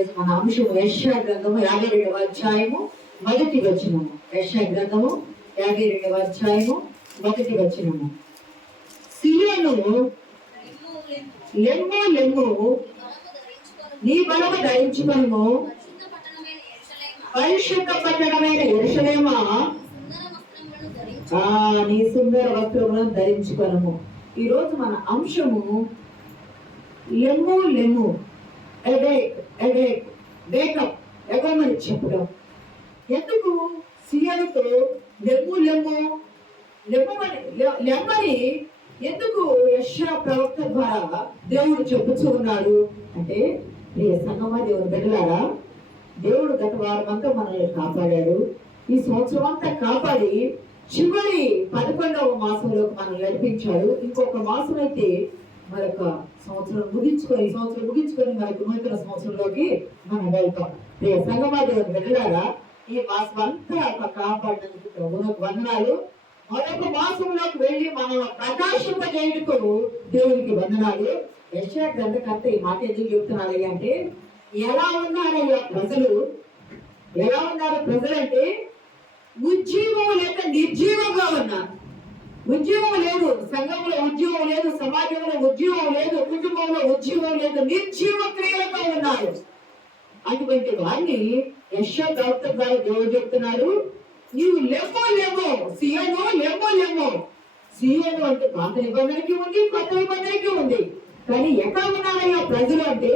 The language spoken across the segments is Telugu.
ఈరోజు మన అంశము యెషయా గ్రంథము 52వ అధ్యాయము మొదటి వచనము. యెషయా గ్రంథము 52వ అధ్యాయము మొదటి వచనము. సియోను లెమ్ము లెమ్ము, నీ బలము ధరించుకొనుము, పరిశుద్ధ పట్టణమైన యెరూషలేమా నీ సుందర వస్త్రములను ధరించుకొనుము. ఈరోజు మన అంశము లెమ్ము లెమ్ము, ఎగమని చెప్పడం. ఎందుకు సియోనుతో లెమ్ము లెమ్ము లెమ్మని ఎందుకు యెషయా ప్రవక్త ద్వారా దేవుడు చెప్పుతూ ఉన్నాడు అంటే, ప్రియ సంగమా, దేవుడు బిడ్డలారా, దేవుడు గత వారమంతా మనల్ని కాపాడాడు. ఈ సంవత్సరం అంతా కాపాడి చివరి 11వ మాసంలోకి మనం నడిపించాడు. ఇంకొక మాసం అయితే మరొక సంవత్సరం ముగించుకొని మరొక నూతన సంవత్సరంలోకి మనం వెళ్తాం. సంగమా, దేవుని బిడ్డలారా, ఈ మాసం అంతా కాపాడినందుకు ప్రభువుకు వందనాలు. మరొక మాసంలోకి వెళ్ళి మనం ప్రకాశింపజేయుటకు దేవునికి వందనాలు. యెషయా గ్రంథకర్త ఈ మాట ఎందుకు చెప్తున్నాడు అంటే, ఎలా ఉన్నారయ్యా ప్రజలు, ఎలా ఉన్నారు ప్రజలు అంటే ఉజ్జీవం లేక నిర్జీవంగా ఉన్నారు. ఉద్యోగం లేదు, సంఘంలో ఉద్యోగం లేదు, సమాజంలో ఉద్యోగం లేదు, కుటుంబంలో ఉద్యోగం లేదు, నిర్జీవ క్రియలతో ఉన్నారు. అటువంటి వారిని యెషయా ప్రవక్త ద్వారా దేవుడు చెప్తున్నాడు, నీవు లెమ్మో లెమ్మో సియోను, లెమ్మో లెమ్మో. సియోను అంటే పాత నిబంధనకి ఉంది, కొత్త నిబంధనకి ఉంది. కానీ ఎక్కడ ఉన్నారయ్యా ప్రజలు అంటే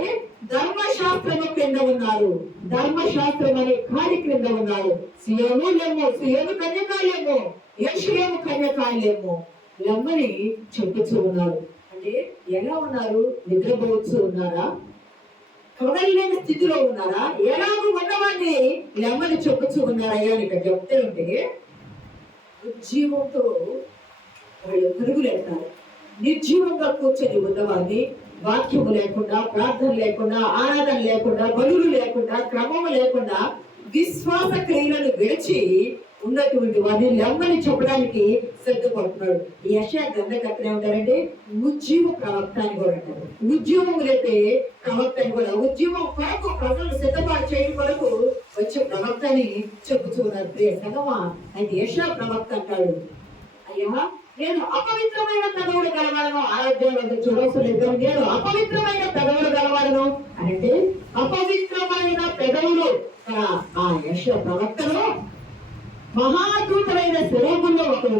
ధర్మశాస్త్రము క్రింద ఉన్నారు, ధర్మశాస్త్రం అనే కాడి క్రింద ఉన్నారు. సియోను లెమ్మో, సియోను కన్యకాలేమో, యెరూషలేము కన్యకాలేమో లెమ్మని చెప్పుతూ ఉన్నారు. అంటే ఎలా ఉన్నారు? నిద్రపోవచ్చు ఉన్నారా? కదలలేని స్థితిలో ఉన్నారా? ఎలాగూ ఉన్నవాడిని లెమ్మని చెప్పుతూ ఉన్నారయ్యా అని ఇక్కడ చెప్తే ఉంటే, ఉజ్జీవంతో వాళ్ళు తిరుగులేస్తారు. నిర్జీవంగా కూర్చొని ఉన్నవాడిని వాక్యము లేకుండా, ప్రార్థన లేకుండా, ఆరాధన లేకుండా, బలులు లేకుండా, క్రమము లేకుండా విశ్వాస క్రియలను విడిచి ఉన్నటువంటి వారిని లెమ్మని చెప్పడానికి సిద్ధపడుతున్నాడు. యెషయా గ్రంథకర్త ఏమంటారంటే ఉజ్జీవ ప్రవక్త అని కూడా అంటారు. ఉద్యోగం లేపే ప్రవక్త అని కూడా, ఉద్యమం కొరకు ప్రజలను సిద్ధపాటు చేయడం కొరకు వచ్చే ప్రవక్త అని చెబుతూ ఉన్నారు. ప్రియ సంగమా, అయితే యెషయా ప్రవక్త అంటాడు, అయ్యా నేను అపవిత్రమైన పెదవులు గలవాడను. ఆరోగ్యంలో చూడవసలేదు, నేను అపవిత్రమైన పెదవులు గలవాడను అంటే అపవిత్రమైన పెదవులు ఆ యెషయా ప్రవక్తలో మహాదూతమైన స్వరూపంలో ఒకరు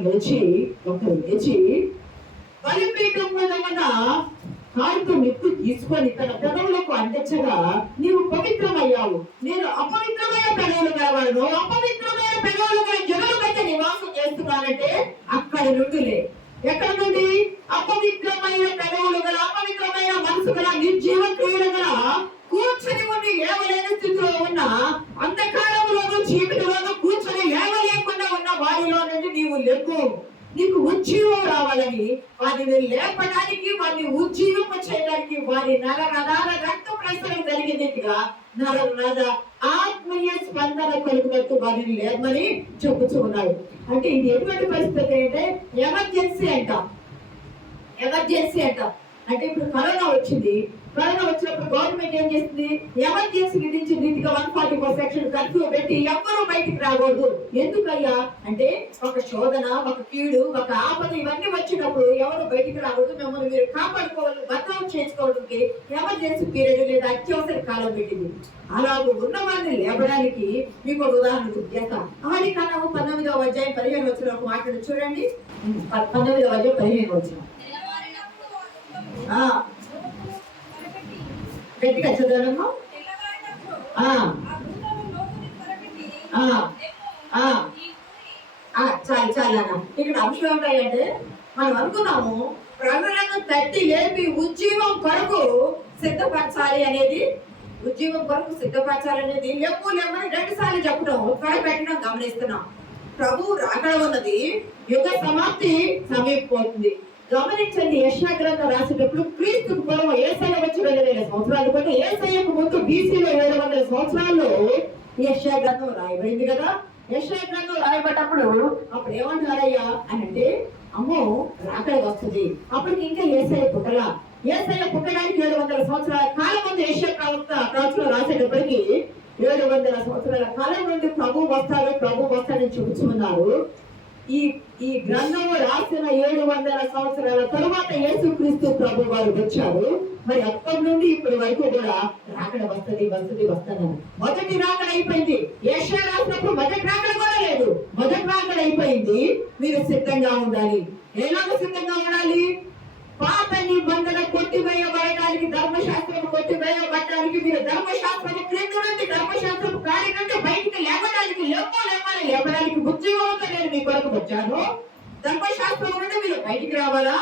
లేచి బలిపీఠం మీద ఉన్న కారుతో నిప్పు తీసుకొని తన పెదవులకు అంటించగా, నీవు పవిత్రమయ్యావు, నేను అపవిత్రమైన పెదవులు గలవాడను, అపవిత్రమైన పెదవులు గల జనుల మధ్య నివాసం చేస్తున్నానంటే అక్కడి నుండి ఎక్కడ నుండి? అపవిత్రమైన పెదవులు గల, అపవిత్రమైన మనసు గల, నిర్జీవ క్రియలు గల, కూర్చొని ఉండి లేవలేని స్థితిలో ఉన్న, అంధకారంలోనూ చీకటిలోనూ కూర్చొని లేవలేకుండా ఉన్న వారిలో నుండి నీవు లెగ్గు. నీకు ఉజ్జీవం రావాలని, వారిని లేపడానికి, వారిని ఉజ్జీవం చేయడానికి, వారి నర రక్త ప్రసరణ జరిగినట్టుగా నర ఆత్మీయ స్పందన కలుగునట్టు వారిని లేపమని చెబుతూ ఉన్నాడు. అంటే ఇది ఎటువంటి పరిస్థితి అంటే ఎమర్జెన్సీ అంటాం. అంటే ఇప్పుడు కరోనా వచ్చింది. కరోనా వచ్చినప్పుడు గవర్నమెంట్ ఏం చేస్తుంది? ఎమర్జెన్సీ విధించి నీటిగా 144 సెక్షన్ కర్ఫ్యూ పెట్టి ఎవ్వరూ బయటికి రాకూడదు. ఎందుకయ్యా అంటే ఒక శోధన, ఒక కీడు, ఒక ఆపద ఇవన్నీ వచ్చినప్పుడు ఎవరు బయటికి రాకూడదు, మిమ్మల్ని మీరు కాపాడుకోవాలి, బతావు చేసుకోవడానికి ఎమర్జెన్సీ పీరియడ్ లేదా అత్యవసర కాలం పెట్టింది. అలాగూ ఉన్న వారిని లేపడానికి మీకు ఒక ఉదాహరణ గుర్తు చేస్తాం. ఆది కాండము 19వ అధ్యాయం 15 వచ్చిన ఒక మాటను చూడండి. 19వ అధ్యాయం 15 వచ్చిన గట్టిగా చదవడము. చాలా ఇక్కడ అంశం ఏంటంటే, మనం అనుకున్నాము ప్రజలను తట్టి లేపి ఉజ్జీవం కొరకు సిద్ధపరచాలి అనేది, లెమ్మని 2 సార్లు చెప్పడం, పెట్టడం గమనిస్తున్నాం. ప్రభు రాకడ ఉన్నది, యుగ సమాప్తి సమీపపోతుంది. గమనించండి, యెషయా గ్రంథం రాసేటప్పుడు క్రీస్తుకు పూర్వం యేసయ్య వచ్చి 2000 సంవత్సరాలు కంటే యేసయ్యకు ముందు BCలో 700 సంవత్సరాల్లో యెషయా గ్రంథం రాయబడింది కదా. యెషయా గ్రంథం రాయబడ్డప్పుడు అప్పుడు ఏమంటారయ్యా అని అంటే, అమ్మో రాకడ వస్తుంది, అప్పటికి ఇంకా యేసయ్య పుట్టలా, యేసయ్య పుట్టడానికి 700 సంవత్సరాల కాలం ముందు యెషయా ప్రవచనం రాసేటప్పటికి 700 సంవత్సరాల కాలం నుండి ప్రభు వస్తాడని చెబుతున్నారు. ఈ గ్రంథము రాసిన 700 సంవత్సరాల తరువాత యేసుక్రీస్తు ప్రభు వారు వచ్చారు. మరి అప్పటి నుండి ఇప్పటి వరకు కూడా రాకడ వస్తున్నారు. మొదటి రాకడ అయిపోయింది. యెషయా రాసినప్పుడు మొదటి రాకడ కూడా లేదు, మొదటి రాకడ అయిపోయింది. మీరు సిద్ధంగా ఉండాలి. ఎలాగో సిద్ధంగా ఉండాలి? పాత నిబంధన కొట్టివేయబడడానికి, ధర్మశాస్త్రం కొట్టివేయబడడానికి, మీరు ధర్మశాస్త్రం క్రింద నుండి, ధర్మశాస్త్రం కాడి నుండి బయటికి లేపడానికి బుద్ధివంతో నేను మీ కొరకు వచ్చాను. ధర్మశాస్త్రం నుండి మీరు బయటికి రావాలా?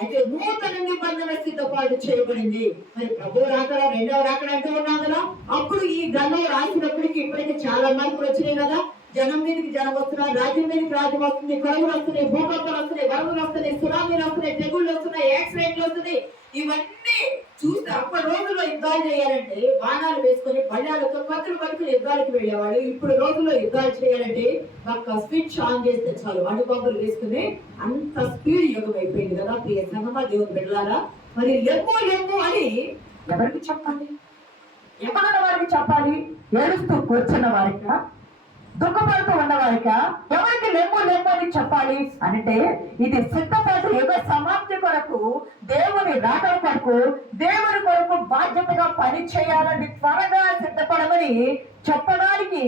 అయితే నూతన నిబంధన సిద్ధపాటు చేయబడింది. మరి ప్రభు రాకడ, రెండవ రాకడ అంటూ ఉన్నాం కదా. అప్పుడు ఈ గ్రంథం రాసినప్పటికీ ఇప్పటికీ చాలా మార్పులు వచ్చినాయి కదా. జనం మీదకి జనం వస్తున్నారు, రాజ్యం మీదకి రాజ్యం వస్తుంది, కరువులు వస్తున్నాయి, భూకంపాలు వస్తున్నాయి, వరదలు వస్తున్నాయి, సునామీలు వస్తున్నాయి, తెగుళ్ళు వస్తున్నాయి, యాక్సిడెంట్లు వస్తున్నాయి. ఇవన్నీ చూస్తే అప్పటి రోజుల్లో యుద్ధాలు చేయాలంటే బాణాలు వేసుకొని బళ్ళాలతో పట్టుకు యుద్ధాలకు వెళ్ళేవాడు. ఇప్పుడు రోజుల్లో యుద్ధాలు చేయాలంటే ఒక స్విచ్ ఆన్ చేస్తే చాలు, అణుబాంబులు వేసుకుని అంత స్పీడ్ యుగం అయిపోయింది కదా. ప్రియ సంగమా, దేవుని బిడ్డలారా, మరి లెమ్ము అని ఎవరికి చెప్పాలి? ఎక్కడున్న వారికి చెప్పాలి? ఏడుస్తూ కూర్చున్న వారికా, దుఃఖపడుతూ ఉన్నవారిక, ఎవరికి లెమ్ము అని చెప్పాలి అంటే ఇది సిద్ధపాటు యుగ సమాప్తి కొరకు, దేవుని రాకడ కొరకు, దేవుని కొరకు బాధ్యతగా పని చేయాలని త్వరగా సిద్ధపడమని చెప్పడానికి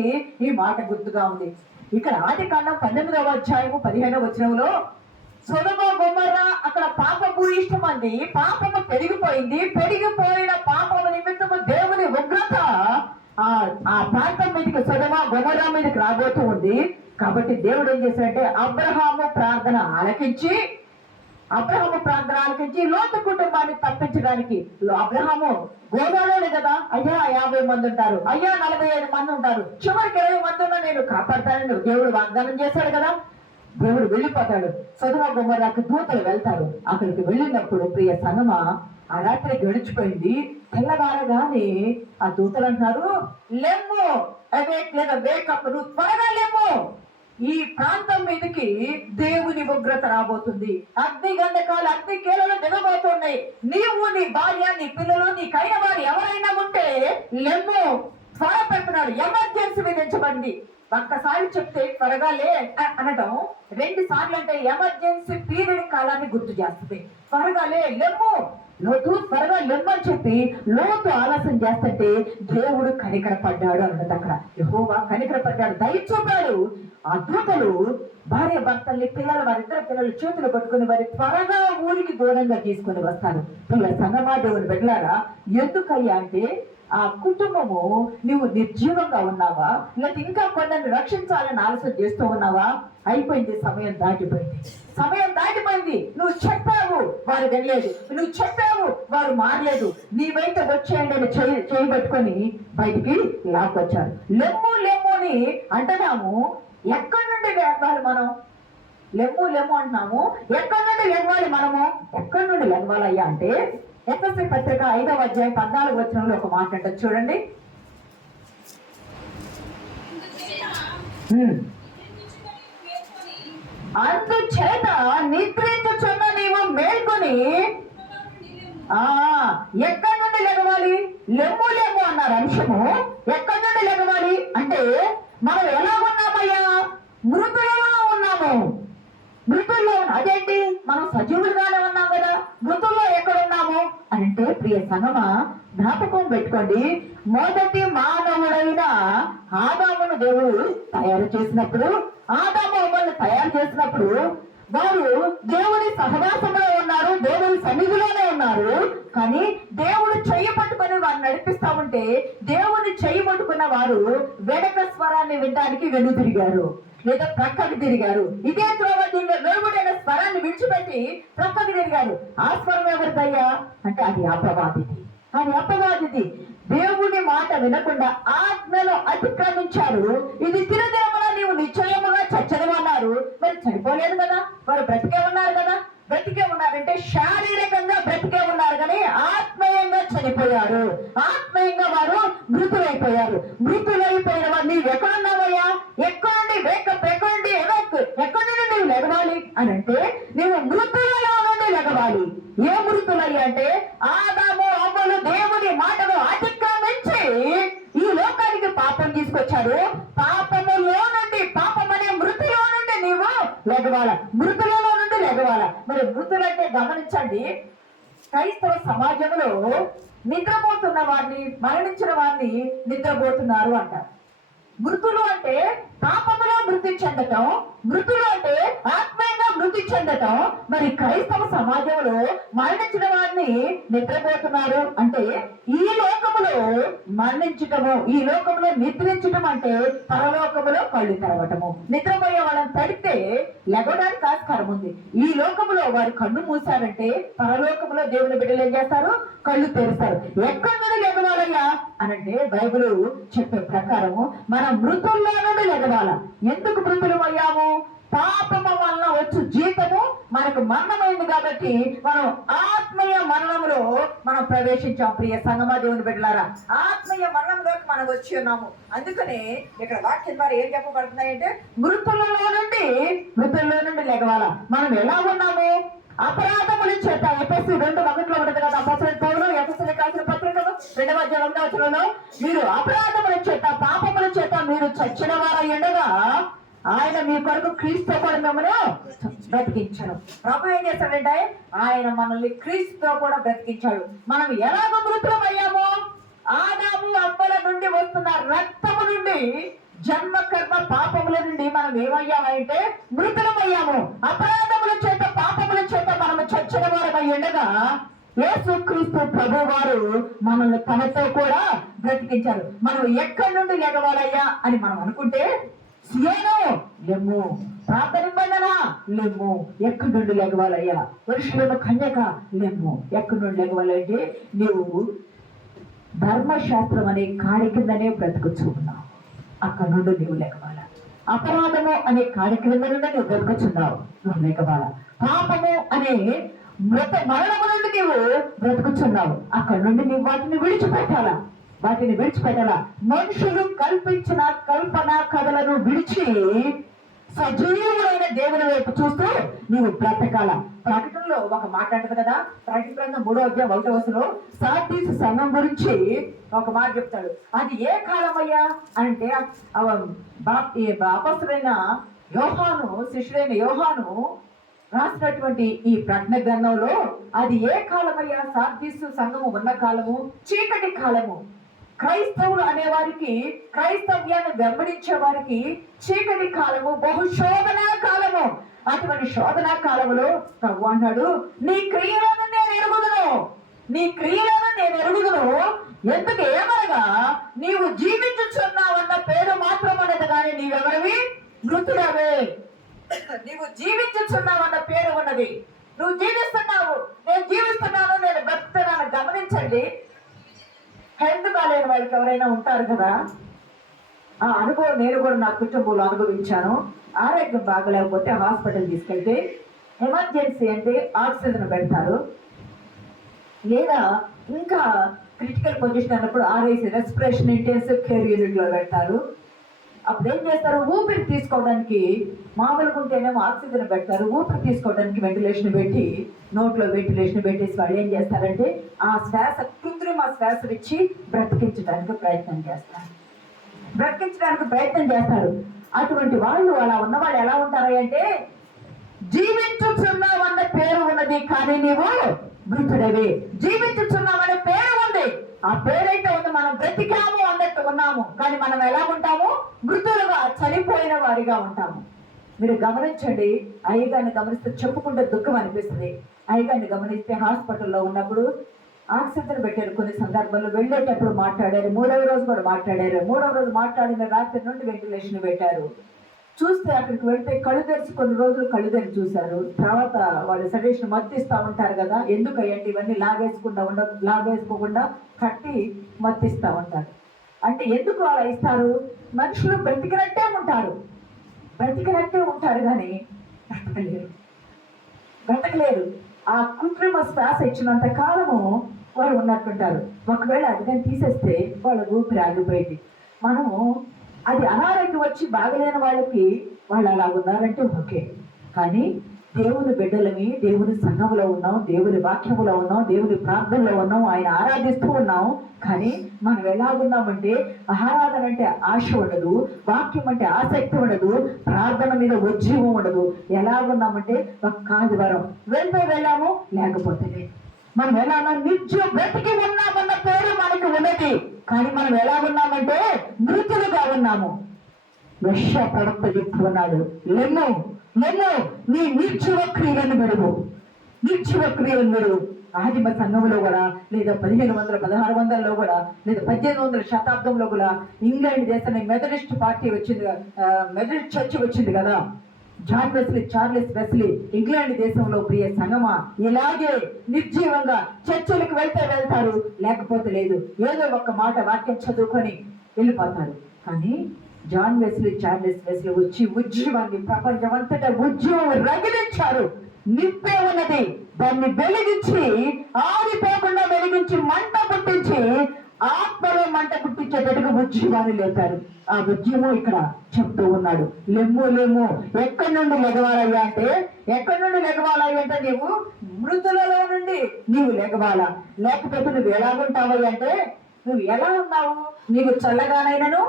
ఈ మాట గుర్తుగా ఉంది. ఇక్కడ ఆదికాండం 18వ అధ్యాయము 15వ వచనంలో సొదొమ గొమొర్రా అక్కడ పాపభూయిష్టమంది, పాపము పెరిగిపోయిన పాపము నిమిత్తము దేవుని ఉగ్రత ఆ ప్రాంతం మీదకి, సొదొమ గొమొర్రా మీదకి రాబోతూ ఉంది. కాబట్టి దేవుడు ఏం చేశాడంటే అబ్రహాము ప్రార్థన ఆలకించి లోతు కుటుంబాన్ని తప్పించడానికి, అబ్రహాము గోదాలోనే కదా, అయ్యా 50 మంది ఉంటారు, అయ్యా 47 మంది ఉంటారు, చివరికి 20 మంది ఉన్నా నేను కాపాడతానని దేవుడు వాగ్దానం చేశాడు కదా. దేవుడు వెళ్ళిపోతాడు, సొదొమ గొమొర్రాకి దూతలు వెళ్తారు. అక్కడికి వెళ్ళినప్పుడు ప్రియ సంగమా, ఆ రాత్రి గడిచిపోయింది. తెల్లవారగానే ఆ దూతలు అంటారు, లెమ్ము, లేదా వేకప్, నువ్వు త్వరగా లెమ్ము, ఈ ప్రాంతం మీదకి దేవుని ఉగ్రత రాబోతుంది, అగ్ని గంధకాలు, అగ్ని కీలలు దిగబోతున్నాయి, నీవు, నీ భార్య, నీ పిల్లలు, నీకైన వారు ఎవరైనా ఉంటే లెమ్ము, త్వర పెడుతున్నాడు. ఎమర్జెన్సీ విధించబడింది. ఒక్కసారి చెప్తే త్వరగా లే అనటం, 2 సార్లు అంటే ఎమర్జెన్సీ పీరియడ్ కాలాన్ని గుర్తు చేస్తుంది. త్వరగా లే, లెమ్ము, లోతు త్వరగా లెమ్మని చెప్పి లోతు ఆలస్యం చేస్తుంటే దేవుడు కనికరపడ్డాడు అన్నది. అక్కడ యెహోవా కనికరపడ్డాడు, దయ చూపాడు. ఆ దూతలు భార్య భర్తల్ని, వారిద్దరు పిల్లలు చేతులు పట్టుకుని వారి త్వరగా ఊరికి దూరంగా తీసుకుని వస్తాను. పిల్లల సంగమా, దేవుని బిడ్డలారా, ఎందుకయ్యా అంటే ఆ కుటుంబము, నువ్వు నిర్జీవంగా ఉన్నావా, లేకపోతే ఇంకా కొందరిని రక్షించాలని ఆలస్యం చేస్తూ ఉన్నావా? అయిపోయింది, సమయం దాటిపోయింది. నువ్వు చెప్పావు, వారు వెళ్ళలేదు, నువ్వు చెప్పావు, వారు మారలేదు, నీ వైపు వచ్చేయండి అని చేయబట్టుకొని బయటికి లాక్కొచ్చారు. లెమ్ము అని అంటున్నాము, ఎక్కడి నుండి లేవాలి మనం? లెమ్ము అంటున్నాము, ఎక్కడి నుండి లెవ్వాలి మనము? ఎక్కడి నుండి లెవ్వాలయ్యా అంటే ఎఫెసీ పత్రిక 5వ అధ్యాయం 14వ వచనంలో ఒక మాట అంటారు, చూడండి. అందుచేత నిద్రించుచున్న నీవు మేల్కొని, ఎక్కడి నుండి లెగవాలి? లెమ్ము అన్నారు అంశము. ఎక్కడి నుండి లెగవాలి అంటే మనం ఎలా ఉన్నామయ్యా? మృతులలో ఉన్నాము. అదేంటి, మనం సజీవులుగానే ఉన్నాం కదా, మృతుల్లో ఎక్కడున్నాము అంటే ప్రియ సంగమా, జ్ఞాపకం పెట్టుకోండి. మొదటి మానవుడైన ఆదామును దేవుడు తయారు చేసినప్పుడు, వారు దేవుని సహవాసంలో ఉన్నారు, దేవుని సన్నిధిలోనే ఉన్నారు. కానీ దేవుడు చెయ్యి పట్టుకొని వారిని నడిపిస్తా ఉంటే, దేవుని చెయ్యి పట్టుకున్న వారు వెనక స్వరాన్ని వినడానికి వెనుతిరిగారు, లేదా ప్రక్కకు తిరిగారు. ఇదే త్రోవ వెలుగుడైన స్వరాన్ని విడిచిపెట్టి ప్రక్కకు తిరిగారు. ఆ స్వరం ఎవరిదయ్యా అంటే అది అపవాదిది. దేవుని మాట వినకుండా ఆజ్ఞలో అతిక్రమించారు. ఇది తిరుదిరమున నీవు నిశ్చయముగా చచ్చదమన్నారు. మరి చనిపోలేదు కదా, వారు బ్రతికే ఉన్నారంటే శారీరకంగా బ్రతికే ఉన్నారు, కానీ ఆత్మీయంగా చనిపోయారు. ఆత్మీయంగా వారు మృతులైపోయారు. మృతులైపోయిన వారు నీవు ఎక్కడున్నావయ్యా? ఎక్కడుండి వేకప్, ఎక్కడి నుండి నువ్వు లెగవాలి అని అంటే నీవు మృతులలో నుండి లెగవాలి. ఏ మృతులయ్యా అంటే లెగవాల, మృతులలో నుండి లెగవాల. మరి మృతులంటే గమనించండి, క్రైస్తవ సమాజంలో నిద్రపోతున్న వారిని, మరణించిన వారిని నిద్రపోతున్నారు అంటారు. మృతులు అంటే పాపములో మృతి చెందటం, మృతులు అంటే ఆత్మీయంగా మృతి చెందటం. మరి క్రైస్తవ సమాజంలో మరణించిన వారిని నిద్రపోతున్నారు అంటే ఈ లోకములో మరణించటము, ఈ లోకములో నిద్రించటం అంటే పరలోకములో కళ్ళు తెరవటము. నిద్రపోయే వాళ్ళని తడితే లెగడానికి ఆస్కారం ఉంది. ఈ లోకములో వారు కళ్ళు మూసారంటే పరలోకములో దేవుని బిడ్డలు ఏం చేస్తారు? కళ్ళు తెరుస్తారు. ఎక్కడి నుండి లెగవాలయ్యా అనంటే బైబిల్ చెప్పే ప్రకారము మన మృతుల్లో నుండి లెగవాల. ఎందుకు మృతులు అయ్యాము? పాపము వలన వచ్చు జీతము మనకు మరణమైంది కాబట్టి మనం ఆత్మీయ మరణంలో మనం ప్రవేశించాం. ప్రియ సంగమా దేవుని బిడ్డలారా, ఆత్మీయ మరణంలోకి మనం వచ్చి ఉన్నాము. అందుకనే ఇక్కడ వాక్యం ద్వారా ఏం చెప్పబడుతున్నాయంటే మృతుల్లో నుండి లెగవాల. మనం ఎలా ఉన్నాము? అపరాధముల చేత, ఎఫెసీ 2:1 ఉంటది కదా, అపొస్తలుడైన పౌలు ఎఫెసీయులకు రాసిన పత్రికలో 2:1 మీరు అపరాధముల చేత, పాపముల చేత మీరు చచ్చిన వారై ఉండగా ఆయన మీ కొరకు క్రీస్తుతో కూడా మిమ్మల్ని బ్రతికించాడు. ప్రభు ఏం చేస్తాడంటే ఆయన మనల్ని క్రీస్తుతో కూడా బ్రతికించాడు. మనం ఎలాగ మృతులం అయ్యామో, ఆదాము అవ్వల నుండి వస్తున్న రక్తము నుండి, జన్మ కర్మ పాపముల నుండి మనం ఏమయ్యామంటే మృతులమయ్యాము. అపరాధముల చేత, పాపముల చేత మనము చచ్చిన వారమై ఉండగా యేసుక్రీస్తు ప్రభు వారు మనల్ని తనతో కూడా బ్రతికించారు. మనం ఎక్కడి నుండి లెగవాలయ్యా అని మనం అనుకుంటే, సియోను లెమ్ము, ప్రార్థన నిబంధన లెమ్ము, ఎక్కడి నుండి లెగవాలయ్యా? వర్షులను కన్యక లెమ్ము, ఎక్కడి నుండి లెగవాలంటే నీవు ధర్మశాస్త్రం అనే కాడి కిందనే బ్రతుకుచూ ఉన్నావు. అక్కడ నుండి నువ్వు లెగవాల. అపరాధము అనే కాడి కింద నుండి నువ్వు బ్రతుకుచున్నావు, నువ్వు లెగవాల. పాపము అనే మరణము నుండి నీవు బ్రతుకుచున్నావు, అక్కడ నుండి నువ్వు వాటిని విడిచిపెట్టాలా. మనుషులు కల్పించిన కల్పన కథలను విడిచి సజీవుడైన దేవుని వైపు చూస్తూ నీవు బ్రతకాల. ప్రకటనలో ఒక మాట అంటది కదా, ప్రకటన గ్రంథం 3:1 సార్దీసు సంఘం గురించి ఒక మాట చెప్తాడు. అది ఏ కాలం అయ్యా అంటే అపొస్తలుడైన యోహాను, శిష్యుడైన యోహాను రాసినటువంటి ఈ ప్రకటన గ్రంథంలో అది ఏ కాలమయ్యా? సార్దీసు సంఘము ఉన్న కాలము చీకటి కాలము. క్రైస్తవులు అనేవారికి, క్రైస్తవ్యాన్ని వెంబడించే వారికి చీకటి కాలము, బహుశోధనా కాలము. అటువంటి శోధనా కాలములో ప్రభు అన్నాడు, నీ క్రియలను నేను ఎరుగుదును. ఎందుకు? ఏమనగా నీవు జీవించుచున్నావన్న పేరు మాత్రం ఉన్నది కానీ నీవెవరివి? మృతుడవే. నీవు జీవించుచున్నావన్న పేరు ఉన్నది, నువ్వు జీవిస్తున్నావు, నేను జీవిస్తున్నాను, నేను బ్రతుకుతున్నాను. గమనించండి, హెల్త్ బాగాలేని వాళ్ళకి ఎవరైనా ఉంటారు కదా, ఆ అనుభవం నేను కూడా నా కుటుంబంలో అనుభవించాను. ఆరోగ్యం బాగలేకపోతే హాస్పిటల్ తీసుకెళ్తే ఎమర్జెన్సీ అంటే ఆక్సిజన్ పెడతారు, లేదా ఇంకా క్రిటికల్ పొజిషన్ అన్నప్పుడు ఆర్ఐసి, రెస్పిరేషన్ ఇంటెన్సివ్ కేర్ యూనిట్లో పెడతారు. అప్పుడు ఏం చేస్తారు? ఊపిరి తీసుకోవడానికి మామూలుగా ఉంటేనేమో ఆక్సిజన్ పెడతారు, ఊపిరి తీసుకోవడానికి వెంటిలేషన్ పెట్టి, నోట్లో వెంటిలేషన్ పెట్టేసి వాళ్ళు ఏం చేస్తారంటే ఆ శ్వాస, కృత్రిమ శ్వాస ఇచ్చి బ్రతికించడానికి ప్రయత్నం చేస్తారు. అటువంటి వాళ్ళు, అలా ఉన్నవాళ్ళు ఎలా ఉంటారు అంటే జీవించుచున్నావన్న పేరు ఉన్నది కానీ నీవు మృతుడవే. జీవించుచున్నామనే పేరు ఉంది, ఆ పేరైతే ఉంది, మనం బ్రతికాము అన్నట్టు ఉన్నాము, కానీ మనం ఎలా ఉంటాము? మృతులుగా, చనిపోయిన వారిగా ఉంటాము. మీరు గమనించండి, అయ్యగారిని గమనిస్తే చెప్పుకుంటే దుఃఖం అనిపిస్తుంది. అయ్యగారిని గమనిస్తే హాస్పిటల్లో ఉన్నప్పుడు ఆక్సిజన్ పెట్టారు, కొన్ని సందర్భాల్లో వెళ్ళేటప్పుడు మాట్లాడారు, 3వ రోజు కూడా మాట్లాడారు, 3వ రోజు మాట్లాడిన రాత్రి నుండి వెంటిలేషన్ పెట్టారు. చూస్తే అక్కడికి వెళ్తే కళ్ళు తెరిచి కొన్ని రోజులు కళ్ళు తెరిచి చూశారు. తర్వాత వాళ్ళు సజెషన్ మత్తిస్తూ ఉంటారు కదా, ఎందుకు అయ్యండి ఇవన్నీ లాగేసుకోకుండా కట్టి మత్తిస్తూ ఉంటారు. అంటే ఎందుకు అలా ఇస్తారు? మనుషులు బ్రతికినట్టే ఉంటారు కానీ బ్రతకలేరు. ఆ కృత్రిమ శ్వాస ఇచ్చినంత కాలము వాళ్ళు ఉన్నట్టుంటారు. ఒకవేళ అది కానీ తీసేస్తే వాళ్ళ ఊపిరి ఆగిపోయింది. మనము అది అనారోగ్యం వచ్చి బాగలేని వాళ్ళకి వాళ్ళు అలా ఉన్నారంటే ఓకే, కానీ దేవుని బిడ్డలని, దేవుని సంఘంలో ఉన్నాం, దేవుని వాక్యములో ఉన్నాం, దేవుని ప్రార్థనలో ఉన్నాం, ఆయన ఆరాధిస్తూ ఉన్నాం. కానీ మనం ఎలాగున్నామంటే ఆరాధన అంటే ఆశ ఉండదు, వాక్యం అంటే ఆసక్తి ఉండదు, ప్రార్థన మీద ఉజ్జీవం ఉండదు. ఎలాగున్నామంటే ఒక్క ఆదివారం వెళ్ళాము, లేకపోతే మనం ఎలా నిత్యం బ్రతికి ఉన్నామన్న పేరు మనకు ఉన్నది, కానీ మనం ఎలా ఉన్నామంటే మృతులుగా ఉన్నాము. యెషయా ప్రవక్త చెప్తున్నాడు, లెమ్ము నీ నిర్జీవ క్రియలను విడువు, నిర్జీవ క్రియలను విడువు. ఆదిమ సంఘంలో కూడా, లేదా 1500, 1600లో కూడా, లేదా 1800 శతాబ్దంలో కూడా ఇంగ్లాండ్ దేశానికి మెథడిస్ట్ పార్టీ వచ్చింది, మెథడిస్ట్ చర్చ్ వచ్చింది కదా. John Wesley, Charles Wesley England దేశంలో ప్రియ సంగమా ఇలాగే నిర్జీవంగా చర్చలకు వెళ్తారు, లేకపోతే లేదు. ఏదో ఒక్క మాట వాక్యం చదువుకొని వెళ్ళిపోతారు. కానీ జాన్ వెస్లీ, చార్లెస్ వెస్లీ వచ్చి ఉజ్జీవాన్ని ప్రపంచమంతటా ఉజ్జీవం రగిలించారు. నిప్పే ఉన్నది, దాన్ని వెలిగించి ఆరిపోకుండా వెలిగించి మంట పుట్టించి ఆత్మలో మంట పుట్టించేటట్టుగా ఉజ్జీవాన్ని లేపారు. ఆ ఉజ్జీవం ఇక్కడ చెప్తూ ఉన్నాడు, లెమ్ము ఎక్కడి నుండి లెగవాలయ్యా అంటే, ఎక్కడి నుండి లెగవాలయ్యా అంటే నీవు మృతులలో నుండి నీవు లెగవాలా. లేకపోతే నువ్వు ఎలాగుంటావు అంటే, నువ్వు ఎలా ఉన్నావు? నీవు చల్లగానైనను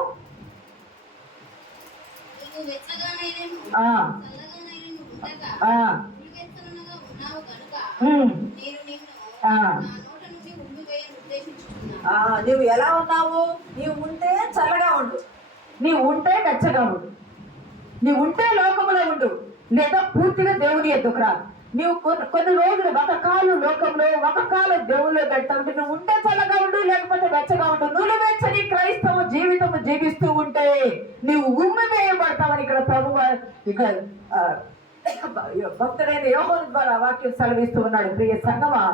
నువ్వు ఎలా ఉన్నావు? నీవు ఉంటే చల్లగా ఉండు, నీవు ఉంటే వెచ్చగా ఉండు, నీవు ఉంటే లోకములో ఉండు, లేదా పూర్తిగా దేవుని ఎద్దుకు రా. నీవు కొన్ని రోజులు ఒక కాలు లోకంలో, ఒక కాలు దేవుల్లో పెడతావు. నువ్వు ఉంటే చల్లగా ఉండు, లేకపోతే వెచ్చగా ఉండు. నువ్వు వెచ్చని క్రైస్తవ జీవితం జీవిస్తూ ఉంటే నీవు ఉమ్మి వేయబడతావని ఇక్కడ ప్రభువు ఇక్కడ భక్తుడైన యోహాను ద్వారా వాక్యం సెలవిస్తూ ఉన్నాడు. ప్రియ సంగమా,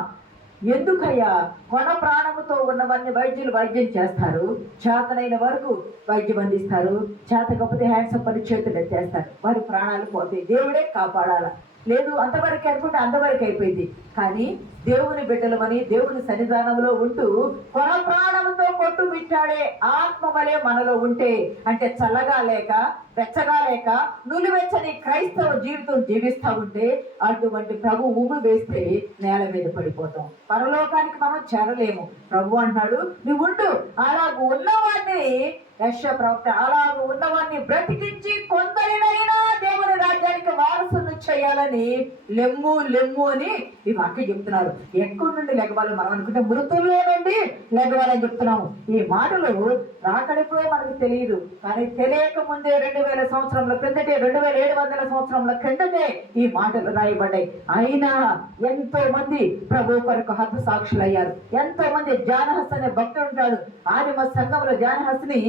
ఎందుకయ్యా కొన ప్రాణముతో ఉన్నవన్నీ వైద్యులు వైద్యం చేస్తారు, చేతనైన వరకు వైద్యం అందిస్తారు, చేతకపోతే హ్యాండ్సప్ అని చేతులు ఎత్తేస్తారు, వారి ప్రాణాలు పోతాయి, దేవుడే కాపాడాల. లేదు అంతవరకు అనుకుంటే అంతవరకు అయిపోయింది. కానీ దేవుని బిడ్డలమని దేవుని సన్నిధానంలో ఉంటూ కొన ప్రాణంతో కొట్టు మిట్టాడే ఆత్మ వలె మనలో ఉంటే, అంటే చల్లగా లేక వెచ్చగా లేక నులివెచ్చని క్రైస్తవ జీవితం జీవిస్తూ ఉంటే అటువంటి ప్రభు ఊమి వేస్తే నేల మీద పడిపోతాం, పరలోకానికి మనం చేరలేము. ప్రభు అంటున్నాడు, నువ్వు ఉండు. అలాగూ ఉన్నవాడిని యెషయా ప్రవక్త అలాగూ ఉన్నవాడిని బ్రతికించి కొందరినైనా దేవుని రాజ్యానికి వారసును చేయాలని లెమ్ము అని ఈ వాక్యం చెప్తున్నారు. ఎక్కడి నుండి లెగవాలి మనం అనుకుంటే మృతుల్లో నుండి లెగవాలని చెప్తున్నాము. ఈ మాటలు రాకడిపోయే మనకు తెలియదు, కానీ తెలియక ముందే 2000 సంవత్సరంల క్రిందటే, 2700 సంవత్సరంల క్రిందటే ఈ మాటలు రాయబడ్డాయి. అయినా ఎంతో మంది ప్రభు కొరకు హత సాక్షులు అయ్యారు. ఎంతో మంది జానహస్ అనే భక్తుడు ఉంటాడు. ఆదిమ సంఘంలో జానహస్ని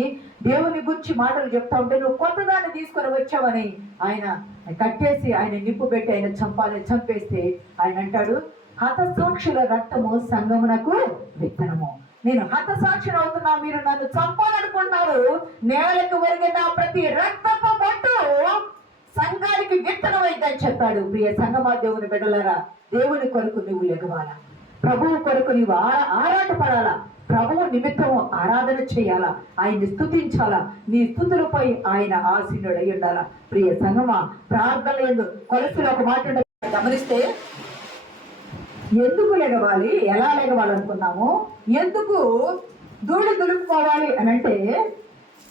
దేవుని గురించి మాటలు చెప్తా ఉంటే, నువ్వు కొత్తదాన్ని తీసుకొని వచ్చావని ఆయన కట్టేసి ఆయన నిప్పు పెట్టి ఆయన చంపేస్తే ఆయన అంటాడు, హతసాక్షుల రక్తము సంఘమునకు విత్తనము. నేను హతసాక్షులు అవుతున్నా, మీరు నన్ను చంపాలనుకుంటున్నారు. నేలకు ఒరిగిన ప్రతి రక్తపు బొట్టు సంఘానికి విత్తనం అయిందని చెప్పాడు. ప్రియ సంఘమా, దేవుని బిడ్డలారా, దేవుని కొరకు నువ్వు లెగవాలా, ప్రభువు కొరకు నీవు ఆరాటపడాలా, ప్రభువు నిమిత్తం ఆరాధన చేయాలా, ఆయన్ని స్తుతించాలా, నీ స్తుతులపై ఆయన ఆసీనుడై ఉండాలా. ప్రియ సంఘమా, ప్రార్థన ఎందు కొలసిలో ఒక మాట గమనిస్తే, ఎందుకు లెగవాలి, ఎలా లెగవాలనుకున్నాము, ఎందుకు దులుపుకోవాలి అని అంటే,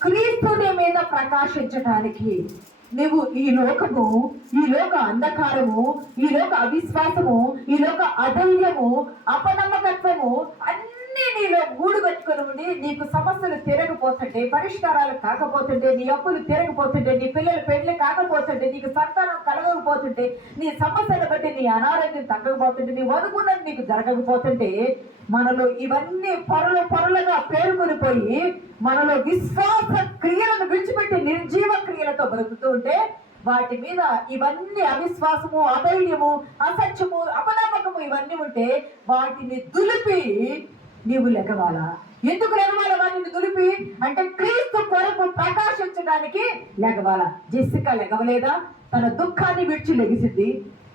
క్రీస్తుని మీద ప్రకాశించటానికి. నువ్వు ఈ లోకము, ఈ లోక అంధకారము, ఈ లోక అవిశ్వాసము, ఈ లోక అధైర్యము, అపనమ్మకత్వము అన్ని నీలో గూడు కట్టుకుని ఉండి నీకు సమస్యలు తిరగపోతుంటే, పరిష్కారాలు కాకపోతుంటే, నీ అప్పులు తిరగపోతుంటే, నీ పిల్లలు పెళ్లి కాకపోతుంటే, నీకు సంతానం కలగకపోతుంటే, నీ సమస్యలు బట్టి నీ అనారోగ్యం తగ్గకపోతుంటే, నీ అనుకున్నది నీకు జరగకపోతుంటే, మనలో ఇవన్నీ పొరలుగా పేరుకొనిపోయి మనలో విశ్వాస క్రియలను విడిచిపెట్టి నిర్జీవ క్రియలతో బ్రతుకుతూ ఉంటే, వాటి మీద ఇవన్నీ అవిశ్వాసము, అధైర్యము, అసత్యము, అపనమ్మకము ఇవన్నీ ఉంటే వాటిని దులిపి నీవు లెగవాలా. ఎందుకు లెగవాలా వాటిని దులిపి అంటే, క్రీస్తు కొరకు ప్రకాశించడానికి లెగవాలా. జెస్సికా లెగవలేదా? తన దుఃఖాన్ని విడిచి లెగిసింది,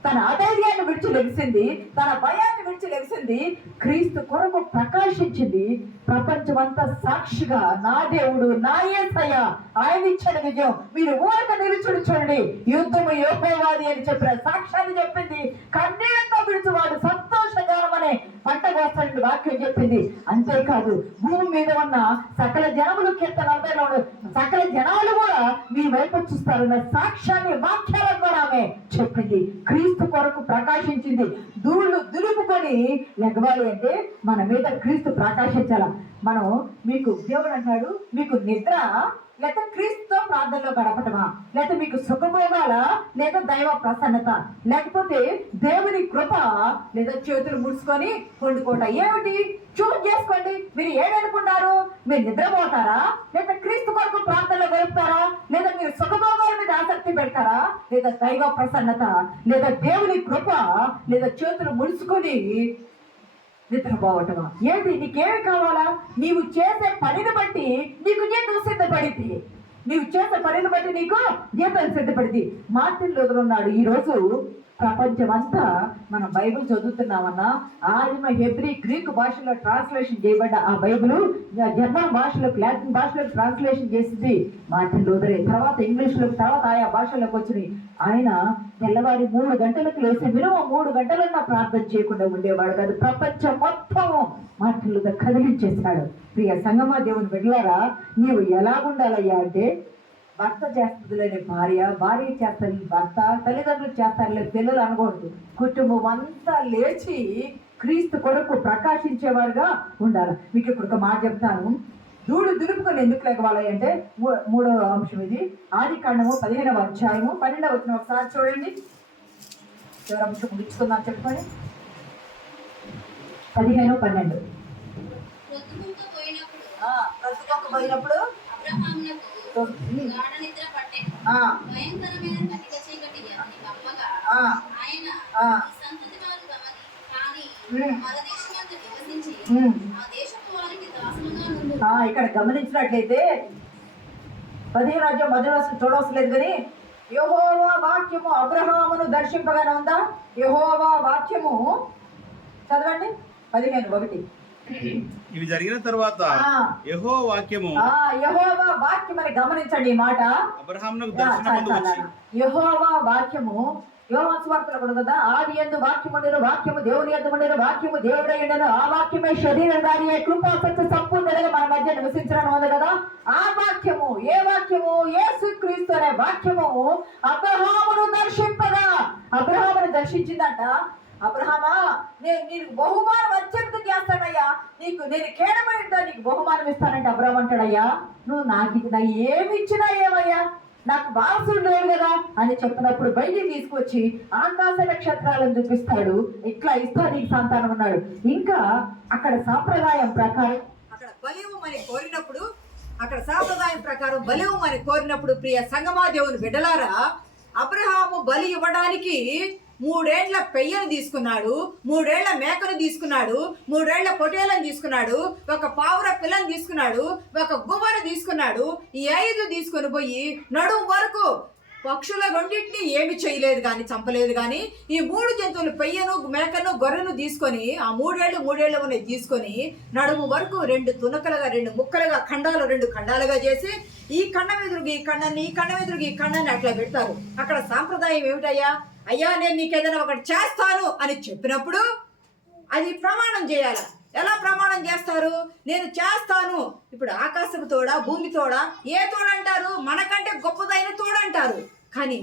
తన అధైర్యాన్ని విడిచి లెగిసింది, తన భయాన్ని విడిచి లెగిసింది, క్రీస్తు కొరకు ప్రకాశించింది. ప్రపంచమంతా సాక్షిగా నా దేవుడు నా యేసయ్య ఆయన ఇచ్చిన విజయం మీరు ఊరక నిలుచుడు చూడండి, యుద్ధము యెహోవాది అని చెప్పిన సాక్ష్యాన్ని చెప్పింది. కన్నీళ్లతో విడుచువాడు సంతోషగానం అనే పంట కోస్తాడని వాక్యం చెప్పింది. అంతేకాదు భూమి మీద ఉన్న సకల జనములు కీర్తన 40లో సకల జనాలు కూడా మీ వైపు చూస్తారన్న సాక్ష్యాన్ని వాక్యాల ద్వారా ఆమె చెప్పింది. క్రీస్తు కొరకు ప్రకాశించింది. ధూళ్ళు దులుపుకొని లెగవాలి అంటే మన మీద క్రీస్తు ప్రకాశించాల. మనం మీకు దేవుడు అంటాడు, మీకు నిద్ర లేక క్రీస్తుతో ప్రార్థనలో గడపటమా, లేక మీకు సుఖభోగాల లేదా దైవ ప్రసన్నత, లేకపోతే దేవుని కృప లేదా చేతులు ముడుచుకొని వండుకోట, ఏమిటి చూస్ చేసుకోండి. మీరు ఏమనుకుంటారు? మీరు నిద్రపోతారా, లేదా క్రీస్తు కొరకు ప్రార్థనలో గడుపుతారా, లేదా మీరు సుఖభోగాల మీద ఆసక్తి పెడతారా, లేదా దైవ ప్రసన్నత, లేదా దేవుని కృప, లేదా చేతులు ముడుచుకొని నిద్రపోవటమా? ఏది నీకేమి కావాలా? నీవు చేసే పనిని బట్టి నీకు జీతం సిద్ధపడింది. నీవు చేసే పనిని బట్టి నీకు జీతం సిద్ధపడింది. మార్టిన్ లూథర్ ఉన్నాడు. ఈరోజు ప్రపంచం అంతా మనం బైబిల్ చదువుతున్నామన్నా ఆదిమ హెబ్రీ గ్రీక్ భాషలో ట్రాన్స్లేషన్ చేయబడ్డ ఆ బైబిల్ జర్మన్ భాషలోకి లాటిన్ భాషలోకి ట్రాన్స్లేషన్ చేసింది మార్టిన్ లూథరే. తర్వాత ఇంగ్లీష్లోకి, తర్వాత ఆయా భాషలోకి వచ్చినాయి. ఆయన తెల్లవారి 3 గంటలకు లేచి మినిమం 3 గంటలన్నా ప్రార్థన చేయకుండా ఉండేవాడు కాదు. ప్రపంచం మొత్తం మార్టిన్ లూథర్ కదిలించేశాడు. ప్రియ సంగమా దేవుని బిడ్డలారా, నీవు ఎలా ఉండాలయ్యా అంటే భర్త చేస్తుందిలేని భార్య, భార్య చేస్తుంది భర్త, తల్లిదండ్రులు చేస్తారులే పిల్లలు అనకూడదు. కుటుంబం అంతా లేచి క్రీస్తు కొరకు ప్రకాశించేవారుగా ఉండాలి. మీకు ఇప్పుడు ఒక మాట చెప్తాను. ధూళి దులుపుకొని ఎందుకు లేవాలి అంటే 3వ అంశం ఇది. ఆదికాండము 15వ అధ్యాయము 12వ వచనం ఒకసారి చూడండి. చివరి అంశం ముగించుకుందాం చెప్పండి. 15-12 పోయినప్పుడు ఇక్కడ గమనించినట్లయితే 15వ అధ్యాయం మొదటి వచనం చూడవసలేదు కానీ యెహోవా వాక్యము అబ్రహామును దర్శింపగానే ఉందా? యెహోవా వాక్యము చదవండి 15:1. ఇవి జరిగిన తర్వాత యెహోవా వాక్యము అని గమనించండి ఈ మాట. అబ్రహామునకు దర్శనమందు వచ్చి యెహోవా వాక్యము యోహాను సువార్తలో కూడా కదా, ఆది యందు వాక్యముండెను, వాక్యము దేవుని యందు ఉండెను, వాక్యము దేవుడై ఉండెను, ఆ వాక్యమే శరీరధారి అయి కృపా సత్య సంపూర్ణుడిగా మన మధ్య నివసించడం ఉంది కదా. ఆ వాక్యము ఏ వాక్యము? యేసుక్రీస్తు అనే వాక్యము అబ్రహామును దర్శింపగా, అబ్రహామును దర్శించిందంట. అబ్రహామా, నేను నీకు బహుమానం అత్యంత చేస్తానయ్యా, నేను కేడమైందా నీకు బహుమానం ఇస్తానంటే అబ్రహాం అంటాడయ్యా, నువ్వు నాకు ఏమి ఇచ్చినా ఏమయ్యా, నాకు వారసుడు లేడు కదా అని చెప్పినప్పుడు బయటికి తీసుకొచ్చి ఆకాశ నక్షత్రాలను చూపిస్తాడు. ఇట్లా ఇస్తా నీకు సంతానం అన్నాడు. ఇంకా అక్కడ సాంప్రదాయం ప్రకారం అక్కడ బలివ్వమని కోరినప్పుడు, అక్కడ సాంప్రదాయం ప్రకారం బలివ్వమని కోరినప్పుడు ప్రియ సంగమా దేవుని బిడ్డలారా, అబ్రహాము బలి ఇవ్వడానికి 3 ఏళ్ల పెయ్యను తీసుకున్నాడు, 3 ఏళ్ల మేకను తీసుకున్నాడు, 3 ఏళ్ల పొటేలను తీసుకున్నాడు, ఒక పావుర పిల్లని తీసుకున్నాడు, ఒక గువ్వను తీసుకున్నాడు. ఈ 5 తీసుకొని పోయి నడుము వరకు పక్షుల రెండింటినీ ఏమి చేయలేదు కానీ, చంపలేదు కానీ, ఈ 3 జంతువులు పెయ్యను, మేకను, గొర్రెను తీసుకొని ఆ 3 ఏళ్ళు ఉన్నాయి తీసుకొని నడుము వరకు 2 తునకలుగా, 2 ముక్కలుగా, ఖండాలు 2 ఖండాలుగా చేసి ఈ ఖండం ఎదురుగు ఈ ఖండాన్ని, ఈ ఖండం ఎదురుగు ఈ ఖండాన్ని అట్లా పెడతారు. అక్కడ సాంప్రదాయం ఏమిటయ్యా? అయ్యా నేను నీకేదైనా ఒకటి చేస్తాను అని చెప్పినప్పుడు అది ప్రమాణం చేయాలి. ఎలా ప్రమాణం చేస్తారు? నేను చేస్తాను. ఇప్పుడు ఆకాశం తోడా, భూమి తోడా, ఏ తోడంటారు? మనకంటే గొప్పదైన తోడంటారు. కానీ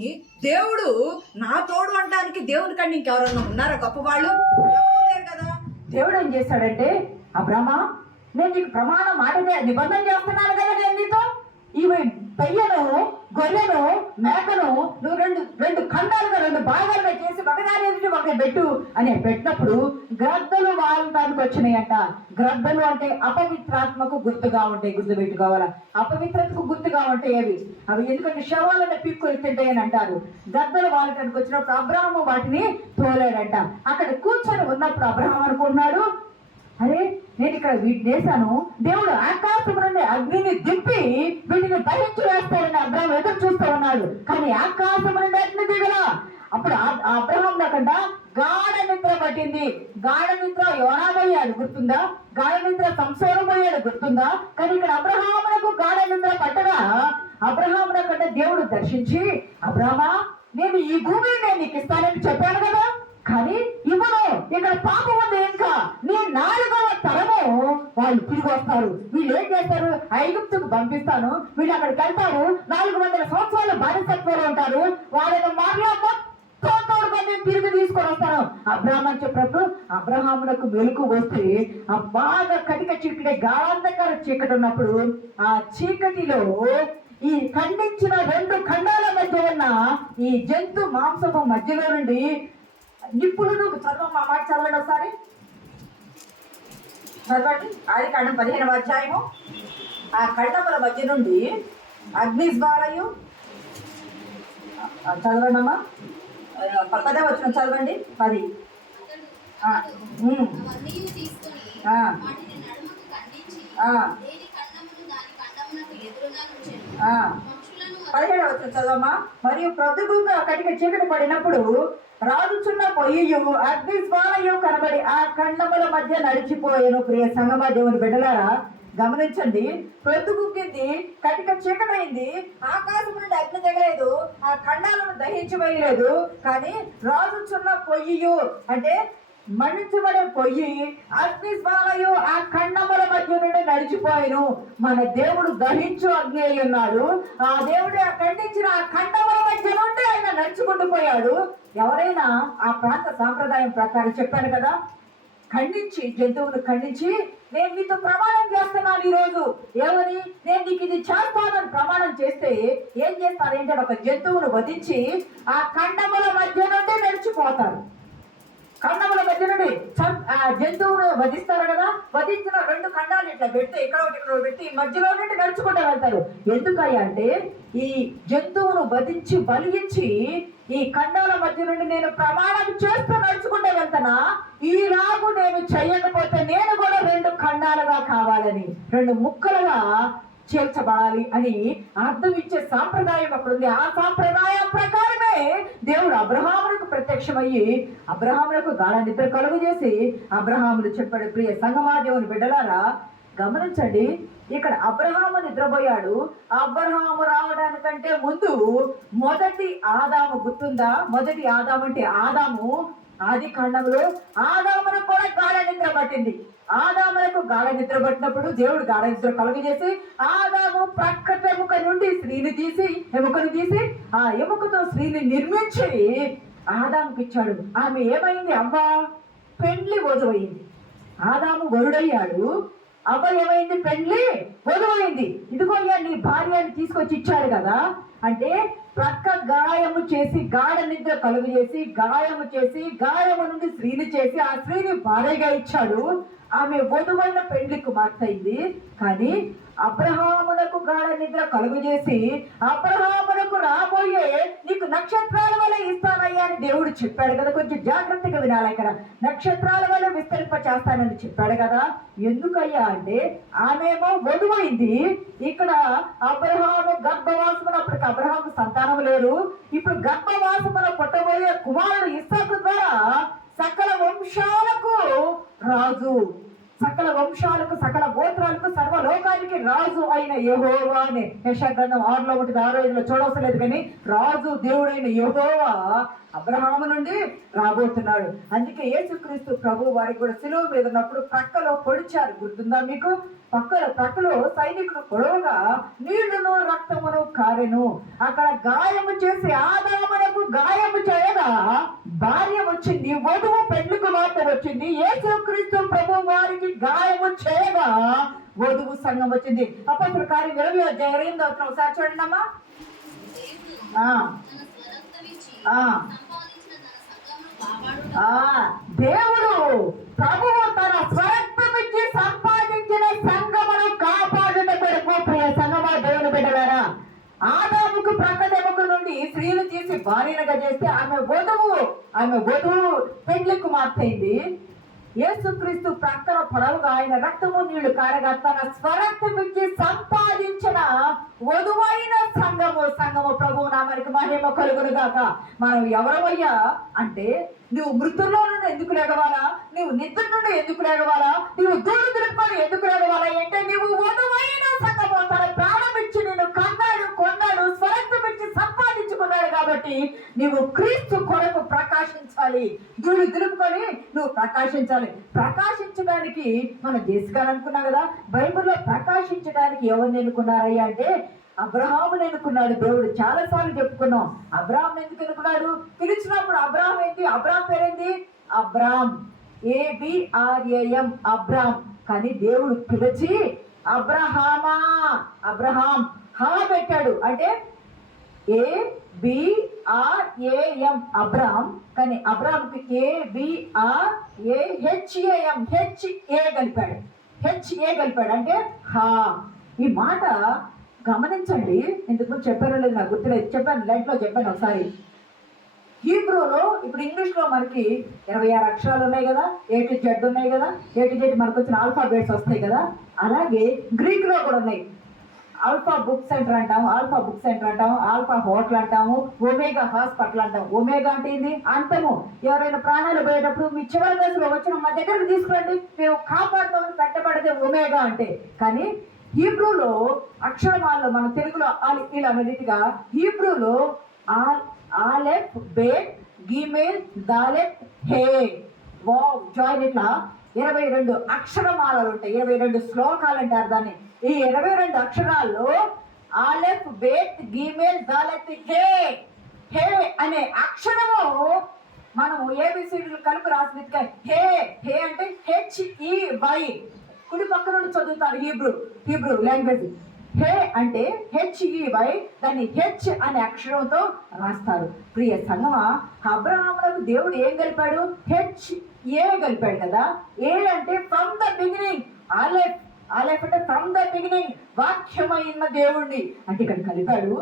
దేవుడు నా తోడు అంటానికి దేవుని కంటే ఇంకెవరన్నా ఉన్నారా గొప్పవాళ్ళు? ఎవరు లేరు కదా. దేవుడు ఏం చేశాడంటే, అబ్రహ్మా నేను నీకు ప్రమాణం మాటదే నిబంధన చేస్తున్నాను కదా, నేను నీతో ఇవి పెయ్యను, గొర్రెను, మేకను నువ్వు రెండు ఖండాలుగా, 2 భాగాలుగా చేసి ఒకదాని ఎదుటి ఒకటి పెట్టు అని పెట్టినప్పుడు గ్రద్దలు వాళ్ళడానికి వచ్చినాయంట. గ్రద్దలు అంటే అపవిత్రాత్మకు గుర్తుగా ఉంటాయి, గుర్తు పెట్టుకోవాలా. అపవిత్రతకు గుర్తుగా ఉంటాయి అవి. ఎందుకంటే శవాలను పీక్కొని తింటాయని అంటారు. గ్రద్దలు వాళ్ళకి వచ్చినప్పుడు అబ్రహాము వాటిని తోలాడంట. అక్కడ కూర్చొని ఉన్నప్పుడు అబ్రహాం అనుకున్నాడు, అరే నేను ఇక్కడ వీటిని వేసాను, దేవుడు ఆకాశం నుండి అగ్నిని దింపి వీటిని దహించి వేస్తాడని అబ్రహాం ఎదురు చూస్తూ ఉన్నాడు. కానీ ఆకాశం నుండి అగ్ని దిగలా. అప్పుడు అబ్రహాం నాకంట గాఢ నిద్ర పట్టింది. గాఢ నిద్ర యోనా పోయాడు గుర్తుందా? గాఢ నిద్ర సంసోను పోయాడు గుర్తుందా? కానీ ఇక్కడ అబ్రహామునకు గాఢ నిద్ర పట్టగా అబ్రహామునకంటే దేవుడు దర్శించి, అబ్రహమా, నేను ఈ భూమిని నేను నీకు ఇస్తానని చెప్పాను కదా, కానీ ఇవ్వను, ఇక్కడ పాపం ఉంది, ఇంకా నీ 4వ తరము వాళ్ళు తిరిగి వస్తారు. వీళ్ళు ఏం చేస్తారు? ఐగుప్తుకు పంపిస్తాను, వీళ్ళు అక్కడికి వెళ్తారు, 400 సంవత్సరాలు బానిసత్వంలో ఉంటారు, వాళ్ళని మరలా తోడు తిరిగి తీసుకొని వస్తాను. అబ్రహాం అని చెప్పినప్పుడు అబ్రహామునకు మెలకు వస్తే ఆ బాగా కటిక చీకటి గాఢంధకార చీకటి ఉన్నప్పుడు ఆ చీకటిలో ఈ ఖండించిన 2 ఖండాల మధ్య ఉన్న ఈ జంతు మాంసపు మధ్యలో నుండి నిప్పులను చదవమ్మా, మాట చదవండి ఒకసారి, చదవండి. ఆదికాండం 15వ అధ్యాయము. ఆ ఖండముల మధ్య నుండి అగ్నిజ్వాలయు, చదవండి అమ్మా, 10వ వచనం చదవండి. 10. పదిహేడవ వచనం చదవమ్మా. మరియు ప్రొద్దుగుగా కటిక చీకటి పడినప్పుడు రాజుచున్న పొయ్యియు అగ్నిజ్వాలయు కనబడి ఆ ఖండముల మధ్య నడిచిపోయాను. ప్రియ సంగమా, దేవుని బిడ్డలారా గమనించండి. ప్రొద్దుగుక్కింది, కటిక చీకటైంది, ఆకాశం నుండి అగ్ని దిగలేదు, ఆ ఖండాలను దహించి వేయలేదు, కానీ రాజుచున్న పొయ్యియు అంటే మండించబడే పొయ్యి అగ్నిజ్వాలయు ఆ ఖండముల మధ్య నుండి నడిచిపోయాను. మన దేవుడు దహించు అగ్ని అయి ఉన్నాడు. ఆ దేవుడు ఖండించిన ఆ ఖండముల మధ్య నుండి ఆయన నడుచుకుంటూ పోయాడు. ఎవరైనా ఆ ప్రాంత సాంప్రదాయం ప్రకారం చెప్పాను కదా, ఖండించి, జంతువును ఖండించి, నేను మీతో ప్రమాణం చేస్తున్నాను ఈరోజు, ఏమని, నేను నీకు ఇది చేస్తానని ప్రమాణం చేస్తే ఏం చేస్తారు ఏంటంటే ఒక జంతువును వధించి ఆ ఖండముల మధ్య నుండి నడిచిపోతారు. ఖండముల మధ్య నుండి ఆ జంతువును వధిస్తారు కదా, వధించిన 2 ఖండాలు ఇట్లా పెడితే ఇక్కడ పెట్టి మధ్యలో నుండి నడుచుకుంటూ వెళ్తారు. ఎందుకయ్యా అంటే ఈ జంతువును వధించి బలియించి ఈ ఖండాల మధ్య నుండి నేను ప్రమాణం చేస్తూ నడుచుకుంటూ వెళ్తానా, ఈలాగు నేను చెయ్యకపోతే నేను కూడా 2 ఖండాలుగా కావాలని, 2 ముక్కలుగా చేర్చబడాలి అని అర్థం ఇచ్చే సాంప్రదాయం అక్కడుంది. ఆ సాంప్రదాయం ప్రకారమే దేవుడు అబ్రహామునకు ప్రత్యక్షమయ్యి అబ్రహామునకు గాఢ నిద్ర కలుగు చేసి అబ్రహామును చెప్పాడు. ప్రియ సంగమా, దేవుని బిడ్డలారా గమనించండి, ఇక్కడ అబ్రహాము నిద్రపోయాడు. అబ్రహాము రావడానికంటే ముందు మొదటి ఆదాము గుర్తుందా? మొదటి ఆదాము అంటే ఆదాము ఆది కాండంలో ఆదామునకు కూడా గాఢ నిద్ర పట్టింది. ఆదామునకు గాఢ నిద్ర పట్టినప్పుడు దేవుడు గాఢ నిద్ర కలుగజేసి ఆదాము ప్రక్కట ఎముక నుండి స్త్రీని తీసి ఎముకను తీసి ఆ ఎముకతో స్త్రీని నిర్మించి ఆదాముకి ఇచ్చాడు. ఆమె ఏమైంది? అవ్వ పెండ్లి వధువైంది. ఆదాము వరుడయ్యాడు, అవ్వ ఏమైంది? పెండ్లి వధువైంది. ఇదిగో నీ భార్యని తీసుకొచ్చి ఇచ్చాడు కదా అంటే ప్రక్క గాయము చేసి గాఢ నిద్ర కలుగు చేసి గాయము చేసి గాయము నుండి స్త్రీని చేసి ఆ స్త్రీని భార్యగా ఇచ్చాడు. ఆమె వధువైన పెండ్లి కుమార్తె అయింది. కానీ అబ్రహామునకు గాఢ నిద్ర కలుగు చేసి అబ్రహామునకు రాబోయే నీకు నక్షత్రాల వల్ల ఇస్తానయ్యా అని దేవుడు చెప్పాడు కదా. కొంచెం జాగ్రత్తగా వినాలి. ఇక్కడ నక్షత్రాల వల్ల విస్తరింప చేస్తానని చెప్పాడు కదా. ఎందుకయ్యా అంటే ఆమెమో వధువైంది. ఇక్కడ అబ్రహాము గర్భవాసమున, అప్పటికి అబ్రహాము సంతానం లేరు, ఇప్పుడు గర్భవాసమున పుట్టబోయే కుమారుడు ఇస్సాకు ద్వారా సకల వంశాలకు రాజు, సకల వంశాలకు సకల గోత్రాలకు సర్వలోకానికి రాజు అయిన యెహోవా అని యెషయా గ్రంథం 6లో 6 చూడవసరం లేదు. కానీ రాజు దేవుడైన యెహోవా అబ్రహాము నుండి రాబోతున్నాడు. అందుకే యేసుక్రీస్తు ప్రభు వారికి కూడా సిలువ మీద ఉన్నప్పుడు ప్రక్కలో పొడిచారు, గుర్తుందా మీకు? ప్రక్కలో సైనికులు పొడవుగా నీళ్లును రక్తమును కారెను. అక్కడ గాయము చేసి ఆదామునకు గాయము చేయగా భార్య వచ్చింది, వధువు పెండ్లి కుమార్తె వచ్చింది. యేసుక్రీస్తు ప్రభు వారికి గాయము చేయగా వధువు సంఘం వచ్చింది. అపొస్తలుల కార్యం 20వ అధ్యాయం 8వ వచనం ఒకసారి చూడండి అమ్మా. దేవుడు ప్రభువు తన స్వరక్తమిచ్చి సంపాదించిన సంఘమును కాపాడుట కొరకు. ప్రియ సంఘమా, దేవుని బిడ్డలారా, ఆదాముకు ప్రక్కదెముక నుండి స్త్రీలు తీసి భార్యనుగా చేస్తే ఆమె వధువు పెండ్లి కుమార్తె అయింది. యేసుక్రీస్తు ప్రక్కన పొడవుగా ఆయన రక్తము నీళ్లు కారగా తన స్వరక్తమిచ్చి సంపాదించిన వధువైన సంఘము ప్రభు నామానికి మహిమ కలుగును గాక. మనం ఎవరమయ్యా అంటే, నువ్వు మృతుల్లో నుండి ఎందుకు లేగవాలా, నువ్వు నిద్ర నుండి ఎందుకు లేగవాలా, నువ్వు దూడు దులుపుకొని ఎందుకు లేగవాలా అంటే, నువ్వు వధువైన సంఘము. తన ప్రాణం ఇచ్చి నేను కొన్నాడు స్వరక్తమిచ్చి సంపాదించుకున్నాడు కాబట్టి నువ్వు క్రీస్తు కొరకు ప్రకాశించాలి. దూడు దులుపుకొని నువ్వు ప్రకాశించాలి. ప్రకాశించడానికి మనం చేసుకోవాలనుకున్నాం కదా. బైబిల్లో ప్రకాశించడానికి ఎవరిని ఎన్నుకున్నారయ్యా అంటే, అబ్రహాముని ఎన్నుకున్నాడు దేవుడు. చాలా సార్లు చెప్పుకున్నాం. అబ్రహాం ఎందుకు ఎన్నుకున్నాడు? పిలిచినప్పుడు అబ్రహాం ఏంటి? అబ్రహాం పేరేంటి? Abram, ABRAM, Abram. కానీ దేవుడు పిలిచి అబ్రహాం హా పెట్టాడు. అంటే ABRAM అబ్రామ్. కానీ అబ్రామ్కి ABRAHAM HA కలిపాడు అంటే హా. ఈ మాట గమనించండి. ఇంతకు చెప్పారో లేదు నాకు గుర్తులేదు, చెప్పాను లైట్లో చెప్పాను ఒకసారి. హీబ్రూలో ఇప్పుడు ఇంగ్లీష్లో మనకి 26 అక్షరాలు ఉన్నాయి కదా, A to Z ఉన్నాయి కదా, A to Z మనకు వచ్చిన ఆల్ఫాబెట్స్ వస్తాయి కదా. అలాగే గ్రీక్లో కూడా ఉన్నాయి. ఆల్ఫా బుక్ సెంటర్ అంటాము, ఆల్ఫా హోటల్ అంటాము, ఒమేగా హాస్పిటల్ అంటాము. ఒమేగా అంటే ఏంది? అంతము. ఎవరైనా ప్రాణాలు పోయేటప్పుడు మీ చివరి దశలో వచ్చిన మా దగ్గరకు తీసుకురండి, మేము కాపాడుతామని పెట్టబడితే ఒమేగా అంటే. కానీ హీబ్రూలో అక్షరమాల్లో మన తెలుగులో ఇలా రీతిగా హీబ్రూలో ఆలెఫ్, బేట్, గీమేల్, దాలెత్, హే, వావ్, జాయిన్ ఇట్లా 22 అక్షరమాలలు ఉంటాయి. 22 శ్లోకాలు అంటారు దాన్ని. ఈ 22 అక్షరాల్లో ఆలెఫ్, బేట్, గీమేల్, దాలెత్, హే అనే అక్షరము మనము ఏబిసిడీలు కలిపి రాసినట్టుగా హే అంటే HEY. కుడి పక్క నుండి చదువుతారు హీబ్రూ లాంగ్వేజ్. హే అంటే HEY, దాన్ని H అనే అక్షరంతో రాస్తారు. ప్రియ సంగమా, అబ్రహాములకు దేవుడు ఏం కలిపాడు? HA కలిపాడు కదా. ఏ అంటే ఫ్రమ్ ద బిగినింగ్. ఆలెఫ్ అంటే ఫ్రమ్ ద బిగినింగ్, వాక్యమైన దేవుణ్ణి అంటే ఇక్కడ కలిపాడు.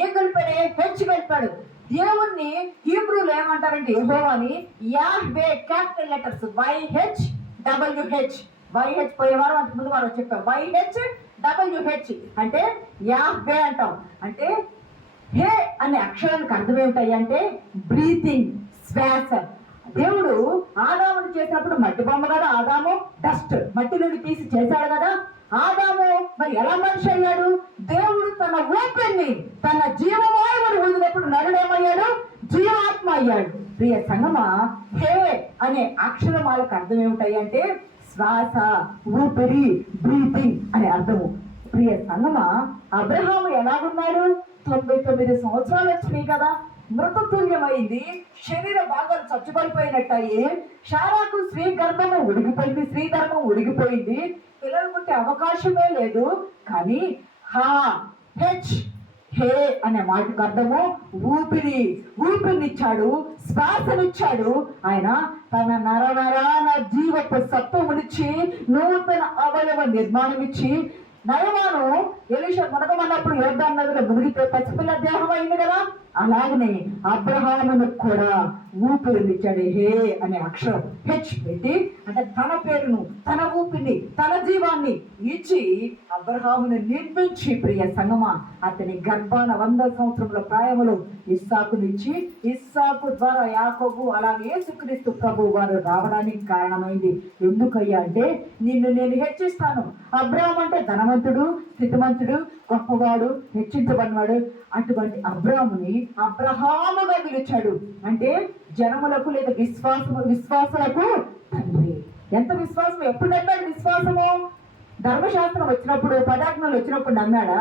ఏం కలిపాడు? H కలిపాడు. దేవుణ్ణి హీబ్రూలో ఏమంటారంటే యెహోవాని Yahweh, capital letters YHWH. YH పోయే వారం అంత ముందు వారం చెప్పాం. YHWH అంటే యాహ్వే అంటాం. అంటే హే అనే అక్షరానికి అర్థం ఏమిటాయి అంటే బ్రీతింగ్, శ్వాస. దేవుడు ఆదామును చేసినప్పుడు మట్టి బొమ్మ కదా. ఆదాము డస్ట్, మట్టి నుండి తీసి చేశాడు కదా. ఆదాము మరి ఎలా మనిషి అయ్యాడు? దేవుడు తన ఊపిరిని, తన జీవవాయువుని వదిలినప్పుడు నరుడేమయ్యాడు? జీవాత్మ అయ్యాడు. ప్రియ సంగమా, హే అనే అక్షరమాలకు అర్థం ఏమిటాయి అంటే శ్వాస, ఊపిరి, బ్రీతింగ్ అనే అర్థము. ప్రియ సంగమా, అబ్రహాము ఎలాగున్నాడు? 99 సంవత్సరాలు వచ్చినాయి కదా. మృతతుల్యమైంది, శరీర భాగాలు చచ్చుపడిపోయినట్టయి. శారాకు స్త్రీ ధర్మం ఉడిగిపోయింది. పిల్లలు పుట్టే అవకాశమే లేదు. కానీ హే అనే మాటకు అర్థము ఊపిరినిచ్చాడు, శ్వాసనిచ్చాడు. ఆయన తన నరనరాన జీవపు సత్వమునిచ్చి నూతన అవయవ నిర్మాణం ఇచ్చి, నయమాను ఎలీషా మునగమన్నప్పుడు యోర్దాను నదిలో మునిగితే పసిపిల్ల దేహం అయింది కదా. అలాగనే అబ్రహామును కూడా ఊపిరినిచ్చాడు. హే అనే అక్షరం H పెట్టి, అంటే తన పేరును, తన ఊపిరిని, తన జీవాన్ని ఇచ్చి అబ్రహామును నిర్మించి, ప్రియ సంగమా, అతని గర్భాన 100 సంవత్సరముల ప్రాయములు ఇస్సాకునిచ్చి, ఇస్సాకు ద్వారా యాకోబు, అలాగే యేసుక్రీస్తు ప్రభు వారు రావడానికి కారణమైంది. ఎందుకయ్యా అంటే, నిన్ను నేను హెచ్చిస్తాను. అబ్రహాం అంటే ధనవంతుడు, స్థితిమంతుడు, గొప్పవాడు, హెచ్చించబడినవాడు. అటువంటి అబ్రహాముని అబ్రహాముగా పిలిచాడు. అంటే జనములకు లేదా విశ్వాసులకు తండ్రి. ఎంత విశ్వాసం? ఎప్పుడు నమ్మాడు విశ్వాసము? ధర్మశాస్త్రం వచ్చినప్పుడు, పదాజ్ఞలు వచ్చినప్పుడు నమ్మాడా?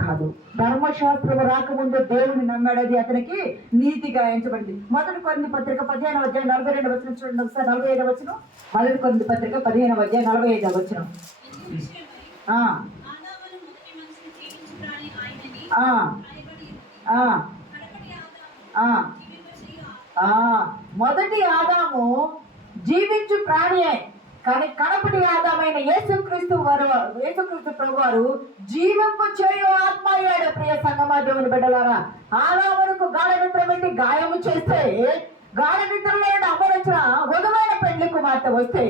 కాదు. ధర్మశాస్త్రం రాకముందు దేవుని నమ్మాడు. అది అతనికి నీతిగా ఎంచబడింది. 1 కొరింథీ పత్రిక 15వ అధ్యాయం 42వ వచనం చూడండి ఒకసారి. 45వ వచనం. 1 కొరింథీ పత్రిక 15వ అధ్యాయం 45వ వచనం. మొదటి ఆదాము జీవించు ప్రాణియే, కానీ కడపటి ఆదామైన యేసుక్రీస్తు ప్రభు వారు జీవింపు చేయు ఆత్మ అయ్యాడు. ప్రియ సంగమా, దేవుని బిడ్డలారా, ఆదామునకు గాఢ నిద్ర పెట్టి గాయము చేస్తే గాఢ నిద్రలో అమరచిన వధువైన పెండ్లి కుమార్తె కుమార్తె వస్తే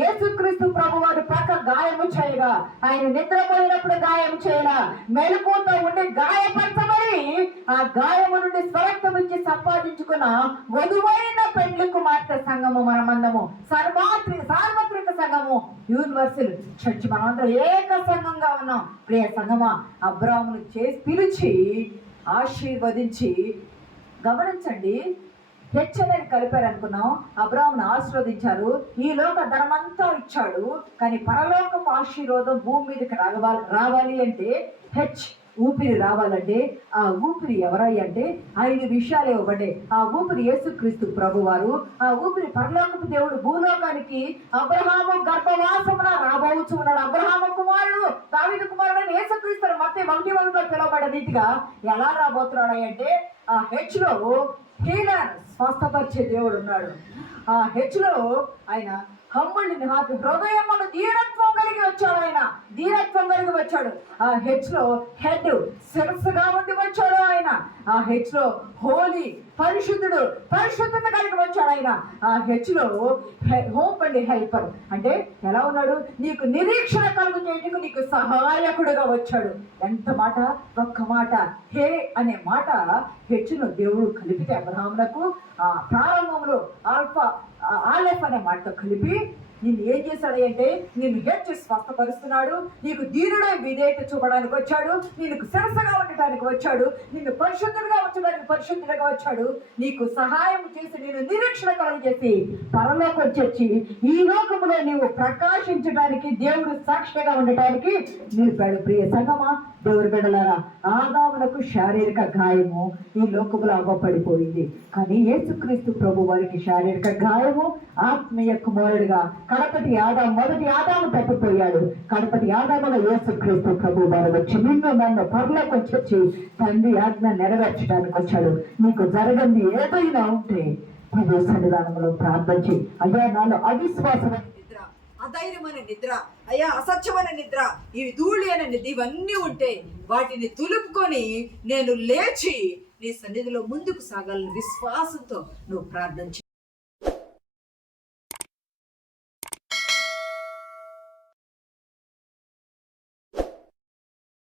యేసుక్రీస్తు ప్రభు వారు పక్క గాయము చేయగా, ఆయన నిద్రపోయినప్పుడు గాయం చేయగా, మెలకువతో ఉండి గాయపరచబడి ఆ గాయము నుండి స్వరక్తం ఇచ్చి సంపాదించుకున్న వధువైన పెండ్లి కుమార్తె సంఘము మనమందము, సార్వత్రిక సంఘము, యూనివర్సల్ చర్చ్. మనమందరం ఏక సంఘంగా ఉన్నాం. ప్రియ సంఘమా, అబ్రాహామును చేసి పిలిచి ఆశీర్వదించి, గమనించండి, హెచ్చరిక కలిపారు అనుకున్నాం. అబ్రాహామును ఆశీర్వదించారు, ఈ లోక ధనమంతా ఇచ్చాడు, కానీ పరలోకపు ఆశీర్వాదం భూమి మీదకి రావాలి అంటే ఊపిరి రావాలంటే ఆ ఊపిరి ఎవరయ్య అంటే 5 విషయాలు ఇవ్వబడ్డాయి. ఆ ఊపిరి యేసుక్రీస్తు ప్రభువారు. ఆ ఊపిరి పరలోకపు దేవుడు భూలోకానికి అబ్రహాము గర్భవాసమున రాబోచు ఉన్నాడు. అబ్రహాము కుమారుడు, దావీదు కుమారుడు యేసుక్రీస్తు మత్తయి 1:1 పిలువబడే రీతిగా ఎలా రాబోతున్నాడు అంటే ఆ హెచ్లో హీలర్, స్వస్థపరిచే దేవుడు ఉన్నాడు. ఆ హెచ్లో ఆయన హమ్ముడిని హృదయమును ధీరత్వం కలిగి వచ్చాడు. ఆయన ధీరత్వం కలిగి వచ్చాడు. ఆ హెచ్లో హెడ్, శిరస్సుగా ఉండి వచ్చాడు ఆయన. ఆ హెచ్లో హోలీ, పరిశుద్ధుడు, పరిశుద్ధత కలిగి వచ్చాడు ఆయన. ఆ హెచ్లో హోప్ అండ్ హెల్పర్, అంటే ఎలా ఉన్నాడు, నీకు నిరీక్షణ కలుగు చేయడానికి నీకు సహాయకుడుగా వచ్చాడు. ఎంత మాట, ఒక్క మాట, హే అనే మాట హెచ్ను దేవుడు కలిపితే అబ్రహామునకు ఆ ప్రారంభంలో ఆలెఫ్ అనే మాటతో కలిపి నిన్ను ఏం చేశాడు అంటే నిన్ను హెచ్చి స్వస్థపరుస్తున్నాడు. నీకు ధీరుడే విధేయత చూపడానికి వచ్చాడు. నీకు శిరస్సుగా ఉండటానికి వచ్చాడు. నిన్ను పరిశుద్ధులుగా ఉంచడానికి పరిశుద్ధులుగా వచ్చాడు. నీకు సహాయం చేసి నేను నిరీక్షణ కలుగు చేసి పరలోకం చేర్చి ఈ లోకములో నీవు ప్రకాశించడానికి దేవుడు సాక్షిగా ఉండటానికి నిలిపాడు. ప్రియ సంగమా, దేవుడి బిడ్డలారా, ఆదామునకు శారీరక గాయము ఈ లోకములో అవ్వపడిపోయింది. కానీ యేసుక్రీస్తు ప్రభు వారికి శారీరక గాయము, ఆత్మీయ కుమారుడిగా మొదటి ఆదాము తప్పిపోయాడు. కడపటి ఆదాముగా యేసుక్రీస్తు ప్రభు వారు వచ్చి నిన్ను నన్ను పరలోకం చేర్చి తండ్రి ఆజ్ఞ నెరవేర్చడానికి వచ్చాడు. నీకు జరగంది ఏదైనా ఉంటే ప్రభు సన్నిధానంలో ప్రార్థించి, అయ్యా నాలో అవిశ్వాసమైన నిద్ర, అధైర్యమైన నిద్ర, అయ్యా అసత్యమైన నిద్ర, ఇవి ధూళి అనే నిద్ర, ఇవన్నీ ఉంటే వాటిని తులుపుకొని నేను లేచి నీ సన్నిధిలో ముందుకు సాగాలని విశ్వాసంతో నువ్వు ప్రార్థించు.